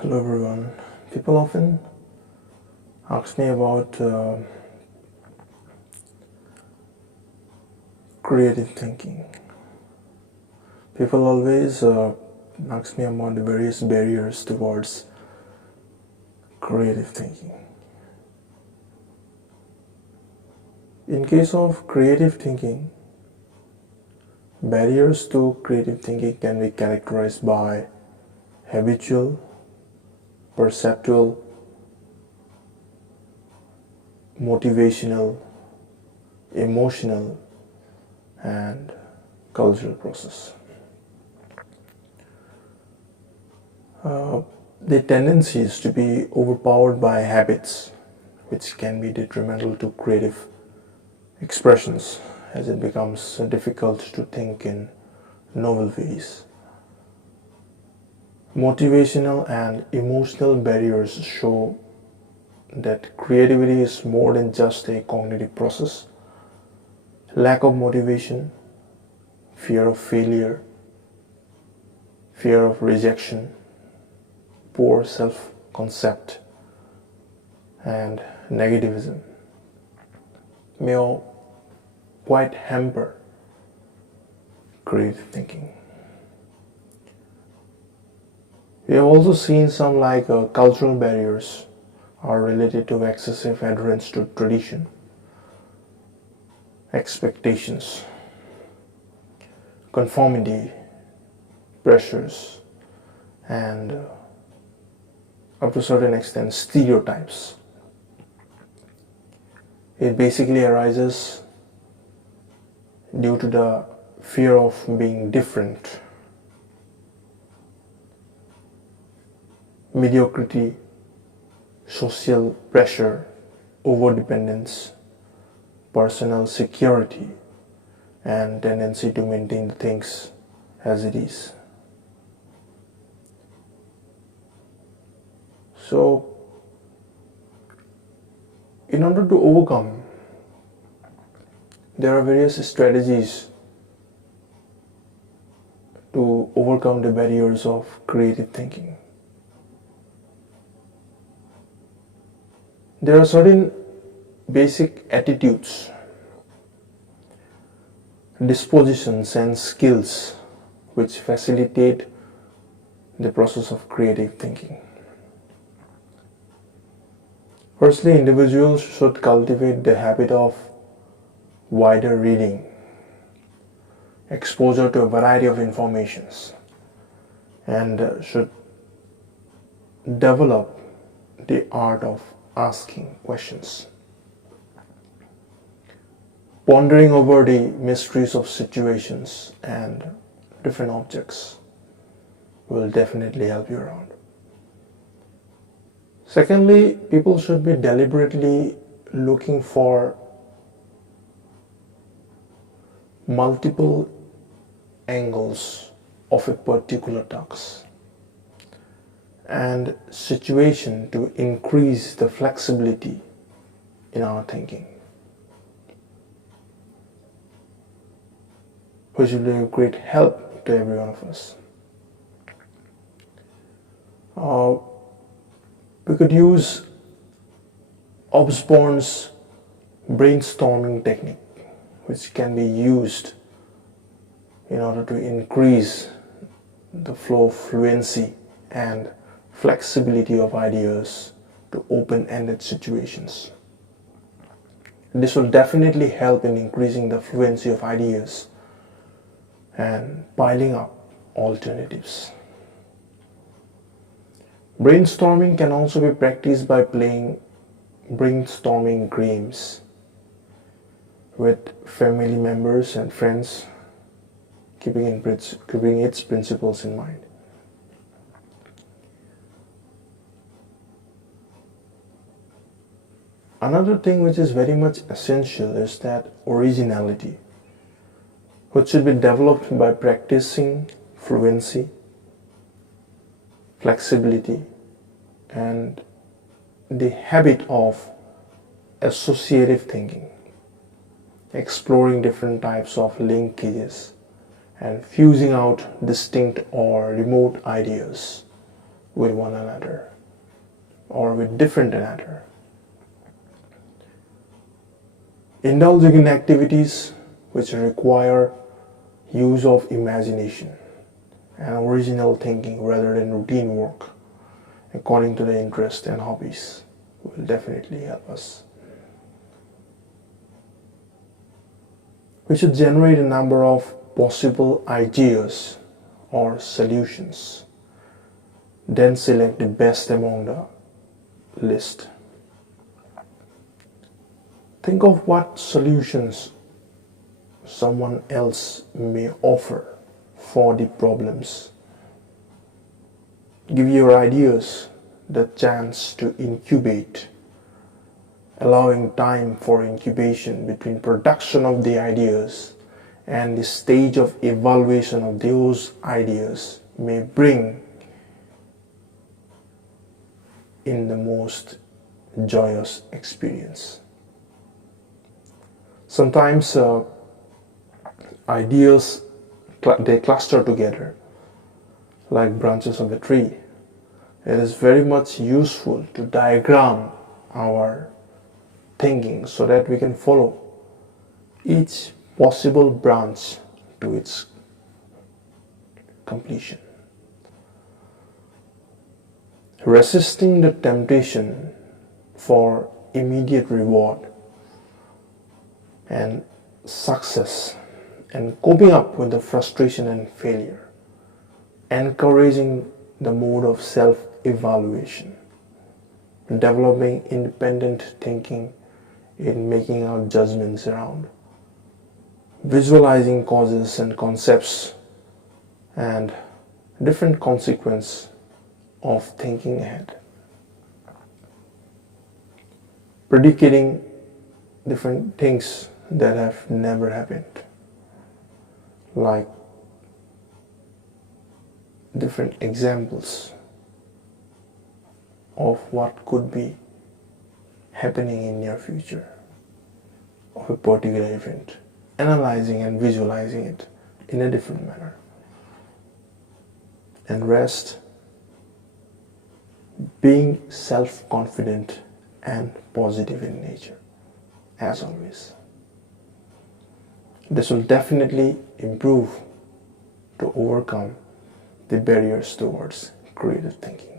Hello everyone. People often ask me about creative thinking. People always ask me about the various barriers towards creative thinking. In case of creative thinking, barriers to creative thinking can be characterized by habitual, perceptual, motivational, emotional, and cultural process. The tendency is to be overpowered by habits, which can be detrimental to creative expressions as it becomes difficult to think in novel ways. Motivational and emotional barriers show that creativity is more than just a cognitive process. Lack of motivation, fear of failure, fear of rejection, poor self-concept, and negativism may all quite hamper creative thinking. We have also seen some cultural barriers are related to excessive adherence to tradition, expectations, conformity, pressures, and up to a certain extent stereotypes. It basically arises due to the fear of being different, mediocrity, social pressure, overdependence, personal security, and tendency to maintain things as it is. So, in order to overcome, there are various strategies to overcome the barriers of creative thinking. There are certain basic attitudes, dispositions, and skills which facilitate the process of creative thinking. Firstly, individuals should cultivate the habit of wider reading, exposure to a variety of informations, and should develop the art of asking questions. Pondering over the mysteries of situations and different objects will definitely help you around. Secondly, people should be deliberately looking for multiple angles of a particular task and situation to increase the flexibility in our thinking, which will be a great help to every one of us. We could use Osborne's brainstorming technique, which can be used in order to increase the flow, fluency, and flexibility of ideas to open-ended situations. This will definitely help in increasing the fluency of ideas and piling up alternatives. Brainstorming can also be practiced by playing brainstorming games with family members and friends, keeping its principles in mind. Another thing which is very much essential is that originality, which should be developed by practicing fluency, flexibility, and the habit of associative thinking, exploring different types of linkages and fusing out distinct or remote ideas with one another or with different another. Indulging in activities which require use of imagination and original thinking rather than routine work according to the interests and hobbies will definitely help us. We should generate a number of possible ideas or solutions, then select the best among the list. Think of what solutions someone else may offer for the problems. Give your ideas the chance to incubate, allowing time for incubation between production of the ideas and the stage of evaluation of those ideas may bring in the most joyous experience. Sometimes ideas they cluster together like branches of a tree. It is very much useful to diagram our thinking so that we can follow each possible branch to its completion. Resisting the temptation for immediate reward and success and coping up with the frustration and failure, encouraging the mode of self-evaluation, developing independent thinking in making our judgments around, visualizing causes and concepts and different consequences of thinking ahead, predicting different things that have never happened, like different examples of what could be happening in near future of a particular event, analyzing and visualizing it in a different manner. And rest, being self-confident and positive in nature, as always. This will definitely improve to overcome the barriers towards creative thinking.